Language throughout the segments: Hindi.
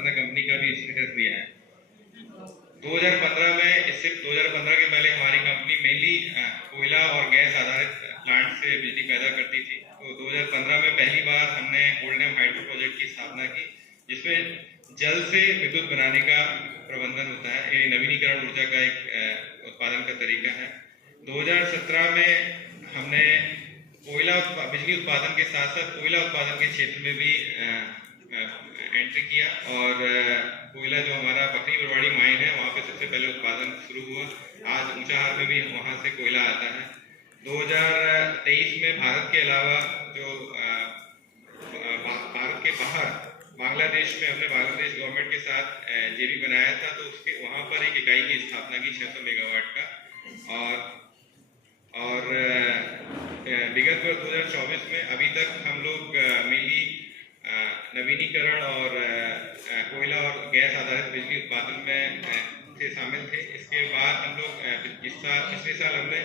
अपने कंपनी का भी स्टेटस दिया है। 2015 में, इससे 2015 के पहले हमारी कंपनी मेनली कोयला और गैस आधारित प्लांट से बिजली पैदा करती थी। तो 2015 में पहली बार हमने गोल्डन हाइड्रो प्रोजेक्ट की स्थापना की, जिसमें जल से विद्युत बनाने का प्रबंधन होता है। ये नवीनीकरण ऊर्जा का एक उत्पादन का तरीका है। 2017 में हमने बिजली उत्पादन के साथ साथ कोयला उत्पादन के क्षेत्र में भी एंट्री किया, और कोयला जो हमारा बकरी बरवाड़ी माइन है वहाँ पे सबसे पहले उत्पादन शुरू हुआ। आज ऊंचाहार में भी वहाँ से कोयला आता है। 2023 में भारत के अलावा जो भारत के बाहर बांग्लादेश में हमने बांग्लादेश गवर्नमेंट के साथ जेबी बनाया था, तो उसके वहाँ पर एक इकाई की स्थापना की 600 मेगावाट का। और विगत वर्ष 2024 में अभी तक हम लोग मेनली नवीनीकरण और कोयला और गैस आधारित बिजली उत्पादन में से शामिल थे। इसके बाद हम लोग पिछले साल हमने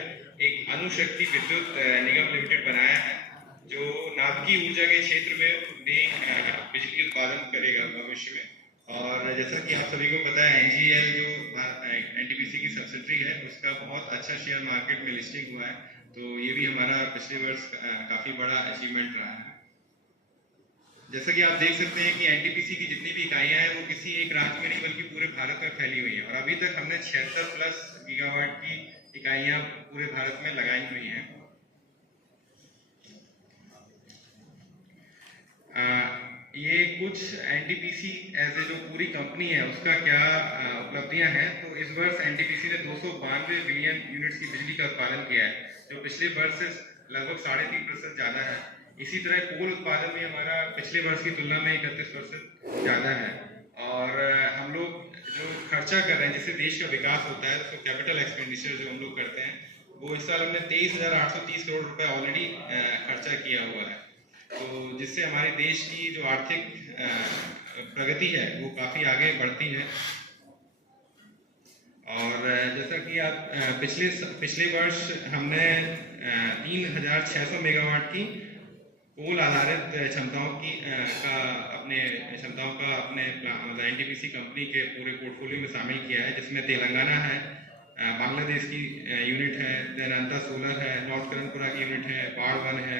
एक अणुशक्ति विद्युत निगम लिमिटेड बनाया है, जो नाभिकीय ऊर्जा के क्षेत्र में भी बिजली उत्पादन करेगा भविष्य में। और जैसा कि आप सभी को पता है, NGEL जो NTPC की सब्सिडरी है, उसका बहुत अच्छा शेयर मार्केट में लिस्टिंग हुआ है। तो ये भी हमारा पिछले वर्ष काफ़ी बड़ा अचीवमेंट रहा है। जैसा कि आप देख सकते हैं कि NTPC की जितनी भी इकाइयाँ हैं वो किसी एक राज्य में नहीं बल्कि पूरे भारत में फैली हुई हैं, और अभी तक हमने 76 प्लस गीगावाट की इकाइयाँ पूरे भारत में लगाई हुई हैं। ये कुछ NTPC एज ए जो पूरी कंपनी है उसका क्या उपलब्धियां हैं। तो इस वर्ष NTPC ने 292 बिलियन यूनिट्स की बिजली का उत्पादन किया है, जो पिछले वर्ष से लगभग 3.5% ज़्यादा है। इसी तरह कोल उत्पादन भी हमारा पिछले वर्ष की तुलना में 31% ज़्यादा है। और हम लोग जो खर्चा कर रहे हैं, जिससे देश का विकास होता है, तो कैपिटल एक्सपेंडिचर जो हम लोग करते हैं, वो इस साल हमने 23,830 करोड़ रुपए ऑलरेडी खर्चा किया हुआ है। तो जिससे हमारे देश की जो आर्थिक प्रगति है वो काफ़ी आगे बढ़ती है। और जैसा कि आप पिछले वर्ष हमने 3,600 मेगावाट की कोल आधारित क्षमताओं का अपने NTPC कंपनी के पूरे पोर्टफोलियो में शामिल किया है, जिसमें तेलंगाना है, बांग्लादेश की यूनिट है, देनांता सोलर है, नॉर्थ करनपुरा की यूनिट है, बाड़वन है,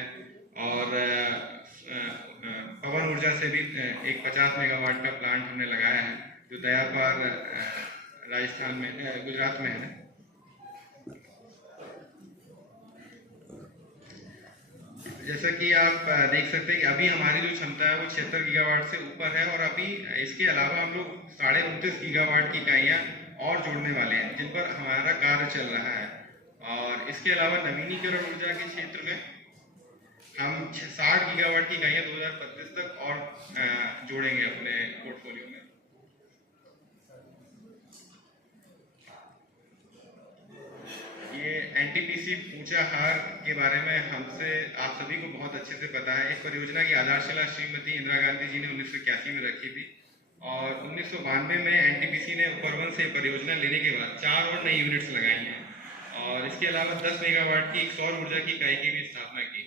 और पवन ऊर्जा से भी एक 50 मेगावाट का प्लांट हमने लगाया है, जो दयापार राजस्थान में गुजरात में है। जैसा कि आप देख सकते हैं कि अभी हमारी जो क्षमता है वो 76 गीगावाट से ऊपर है, और अभी इसके अलावा हम लोग 29.5 गीगावाट की इकाइयाँ और जोड़ने वाले हैं, जिन पर हमारा कार्य चल रहा है। और इसके अलावा नवीनीकरण ऊर्जा के क्षेत्र में हम 60 गीगावाट की इकाइयाँ 2025 तक और जोड़ेंगे अपने पोर्टफोलियो में। ये NTPC ऊंचाहार के बारे में हमसे आप सभी को बहुत अच्छे से पता है। इस परियोजना की आधारशिला श्रीमती इंदिरा गांधी जी ने 1981 में रखी थी, और 1992 में NTPC ने उपरवन से परियोजना लेने के बाद 4 और नई यूनिट्स लगाई हैं, और इसके अलावा 10 मेगावाट की एक सौर ऊर्जा की इकाई की भी स्थापना की।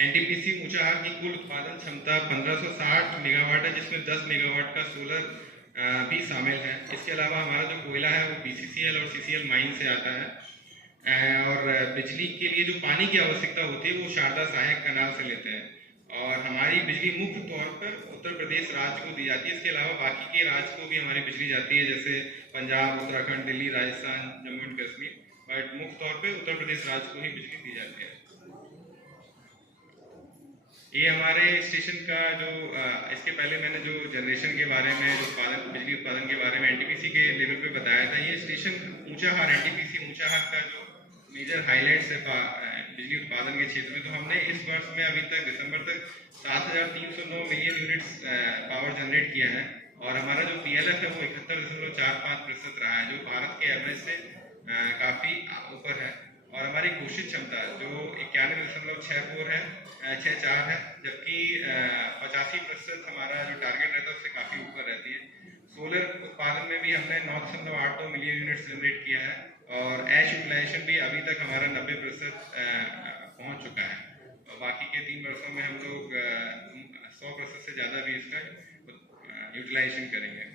NTPC ऊंचाहार की कुल उत्पादन क्षमता 1560 मेगावाट है, जिसमें 10 मेगावाट का सोलर भी शामिल है। इसके अलावा हमारा जो कोयला है वो BCCL और CCL माइन से आता है, और बिजली के लिए जो पानी की आवश्यकता होती है वो शारदा सहायक कैनाल से लेते हैं। और हमारी बिजली मुख्य तौर पर उत्तर प्रदेश राज्य को दी जाती है। इसके अलावा बाकी के राज्य को भी हमारी बिजली जाती है, जैसे पंजाब, उत्तराखंड, दिल्ली, राजस्थान, जम्मू एंड कश्मीर, बट मुख्य तौर पर उत्तर प्रदेश राज्य को ही बिजली दी जाती है। ये हमारे स्टेशन का जो इसके पहले मैंने जो जनरेशन के बारे में, जो बिजली उत्पादन के बारे में NTPC के लेवल पे बताया था, ये स्टेशन ऊंचाहार NTPC ऊंचाहार का जो मेजर हाईलाइट्स है बिजली उत्पादन के क्षेत्र में। तो हमने इस वर्ष में अभी तक दिसंबर तक 7,309 मिलियन यूनिट्स पावर जनरेट किया है, और हमारा जो PLF है वो 71.45% रहा है, जो भारत के एवरेज से काफ़ी ऊपर है। और हमारी घोषित क्षमता जो 91.64 है 64 है, जबकि 85% हमारा जो टारगेट रहता है उससे काफ़ी ऊपर रहती है। सोलर उत्पादन में भी हमने 9.82 मिलियन यूनिट्स जनरेट किया है, और ऐश यूटिलाइजेशन भी अभी तक हमारा 90% पहुँच चुका है। और बाकी के 3 वर्षों में हम लोग ज़्यादा भी इसका यूटिलाइजेशन करेंगे।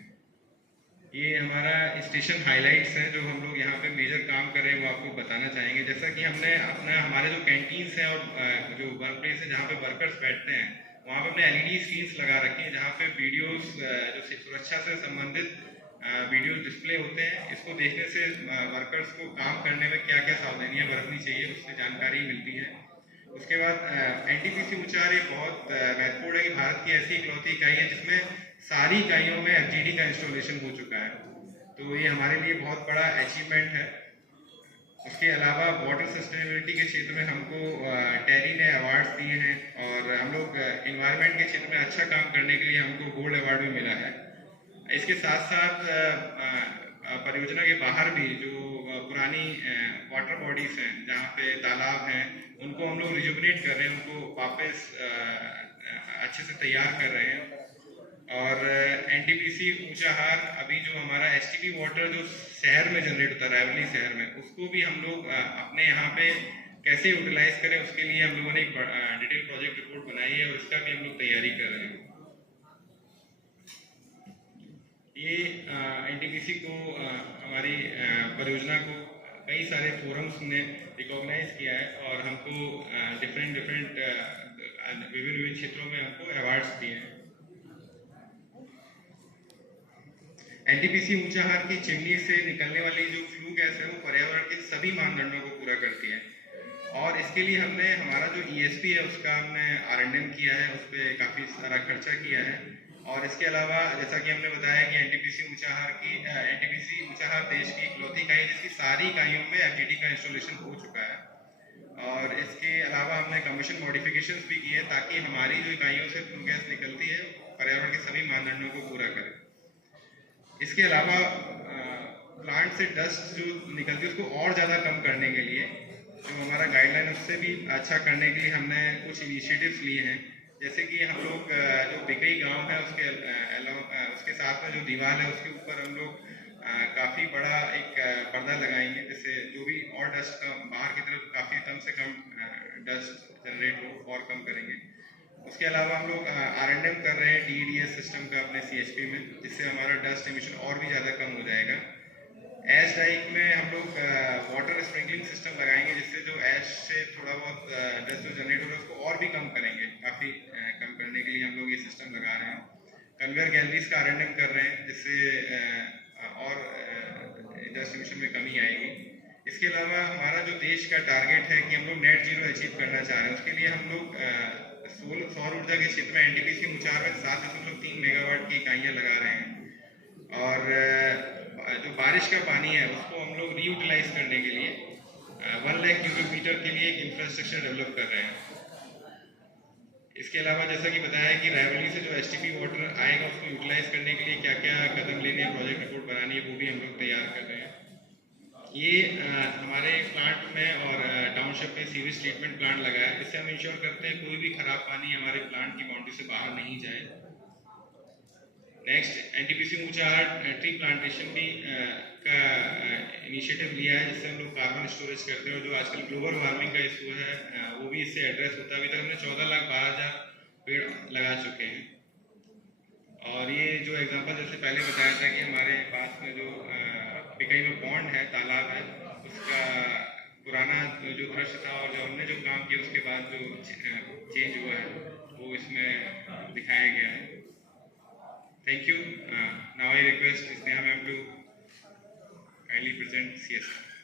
ये हमारा स्टेशन हाइलाइट्स हैं जो हम लोग यहाँ पे मेजर काम कर रहे हैं, वो आपको बताना चाहेंगे। जैसा कि हमने अपना हमारे जो कैंटीन्स हैं और जो वर्क प्लेस है जहाँ पे वर्कर्स बैठते हैं, वहाँ पे हमने LED स्क्रीन्स लगा रखी हैं जहाँ पे वीडियोस जो सुरक्षा से संबंधित वीडियो डिस्प्ले होते हैं। इसको देखने से वर्कर्स को काम करने में क्या क्या सावधानियाँ बरतनी चाहिए उससे जानकारी मिलती है। उसके बाद NTPC ऊंचाहार एक बहुत महत्वपूर्ण है कि भारत की ऐसी इकलौती इकाई है जिसमें सारी इकाइयों में FGD का इंस्टॉलेशन हो चुका है, तो ये हमारे लिए बहुत बड़ा अचीवमेंट है। उसके अलावा वाटर सस्टेनेबिलिटी के क्षेत्र में हमको टेरी ने अवार्ड्स दिए हैं और हम लोग इन्वायरमेंट के क्षेत्र में अच्छा काम करने के लिए हमको गोल्ड अवार्ड भी मिला है। इसके साथ साथ परियोजना के बाहर भी जो पुरानी वाटर बॉडीज हैं जहाँ पे तालाब हैं उनको हम लोग रिजुवनेट कर रहे हैं, उनको वापस अच्छे से तैयार कर रहे हैं। और NTPC ऊंचाहार अभी जो हमारा STP वाटर जो शहर में जनरेट होता है रायबरेली शहर में, उसको भी हम लोग अपने यहाँ पे कैसे यूटिलाइज करें उसके लिए हम लोगों ने एक डिटेल प्रोजेक्ट रिपोर्ट बनाई है और इसका भी हम लोग तैयारी कर रहे हैं। ये NTPC को हमारी परियोजना को कई सारे फोरम्स ने रिकॉग्नाइज किया है और हमको विभिन्न क्षेत्रों में हमको अवार्ड्स दिए हैं। NTPC ऊंचाहार की चिमनी से निकलने वाली जो फ्लू गैस है वो पर्यावरण के सभी मानदंडों को पूरा करती है और इसके लिए हमने हमारा जो ESP है उसका हमने R&M किया है, उस पर काफ़ी सारा खर्चा किया है। और इसके अलावा जैसा कि हमने बताया कि NTPC ऊंचाहार देश की इकलौती इकाई जिसकी सारी इकाइयों में FGD का इंस्टॉलेशन हो चुका है। और इसके अलावा हमने कमीशन मॉडिफिकेशंस भी किए ताकि हमारी जो इकाइयों से फ्लू गैस निकलती है पर्यावरण के सभी मानदंडों को पूरा करे। इसके अलावा प्लांट से डस्ट जो निकलती है उसको और ज़्यादा कम करने के लिए जो हमारा गाइडलाइन उससे भी अच्छा करने के लिए हमने कुछ इनिशिएटिव्स लिए हैं। जैसे कि हम लोग जो बिकई गांव है उसके साथ में जो दीवार है उसके ऊपर हम लोग काफ़ी बड़ा एक पर्दा लगाएंगे जिससे जो भी और डस्ट का बाहर की तरफ काफ़ी कम से कम डस्ट जनरेट हो और कम करेंगे। उसके अलावा हम लोग R&M कर रहे हैं DEDS सिस्टम का अपने CHP में, जिससे हमारा डस्ट एमिशन और भी ज़्यादा कम हो जाएगा। ऐश डाइक में हम लोग वाटर स्प्रिंकलिंग सिस्टम लगाएंगे जिससे जो ऐश से थोड़ा बहुत डस्ट जो जनरेट हो रहा है उसको और भी कम करेंगे, काफ़ी कम करने के लिए हम लोग ये सिस्टम लगा रहे हैं। कन्वेयर गैलरीज का R&M कर रहे हैं जिससे और डस्ट एमिशन में कमी आएगी। इसके अलावा हमारा जो देश का टारगेट है कि हम लोग नेट जीरो अचीव करना चाह रहे हैं, उसके लिए हम लोग सौर ऊर्जा के क्षेत्र में NTPC ऊंचाहार में 7.3 मेगावाट की इकाइयाँ लगा रहे हैं और जो बारिश का पानी है उसको हम लोग रीयूटिलाइज करने के लिए 1 लाख क्यूबिक मीटर के लिए एक इंफ्रास्ट्रक्चर डेवलप कर रहे हैं। इसके अलावा जैसा कि बताया कि रायबरेली से जो STP वाटर आएगा उसको यूटिलाइज करने के लिए क्या क्या कदम लेने हैं, प्रोजेक्ट रिपोर्ट बनानी है, वो भी हम लोग तैयार कर रहे हैं। ये हमारे प्लांट में और टाउनशिप में सीवेज ट्रीटमेंट प्लांट लगा है, इससे हम इंश्योर करते हैं कोई भी खराब पानी हमारे प्लांट की बाउंड्री से बाहर नहीं जाए। Next NTPC Unchahar tree plantation भी का इनिशिएटिव लिया है जिससे हम लोग कार्बन स्टोरेज करते हैं और जो आजकल ग्लोबल वार्मिंग का इशू है वो भी इससे एड्रेस होता है। अभी तक हमने 14,12,000 पेड़ लगा चुके हैं। और ये जो एग्जाम्पल जैसे पहले बताया था कि हमारे पास में जो बिकई में पॉन्ड है, तालाब है, उसका पुराना जो दृश्य था और जो हमने जो काम किया उसके बाद जो चेंज हुआ है वो इसमें दिखाया गया है। Thank you. Now I request Sneha ma'am to kindly present CSR.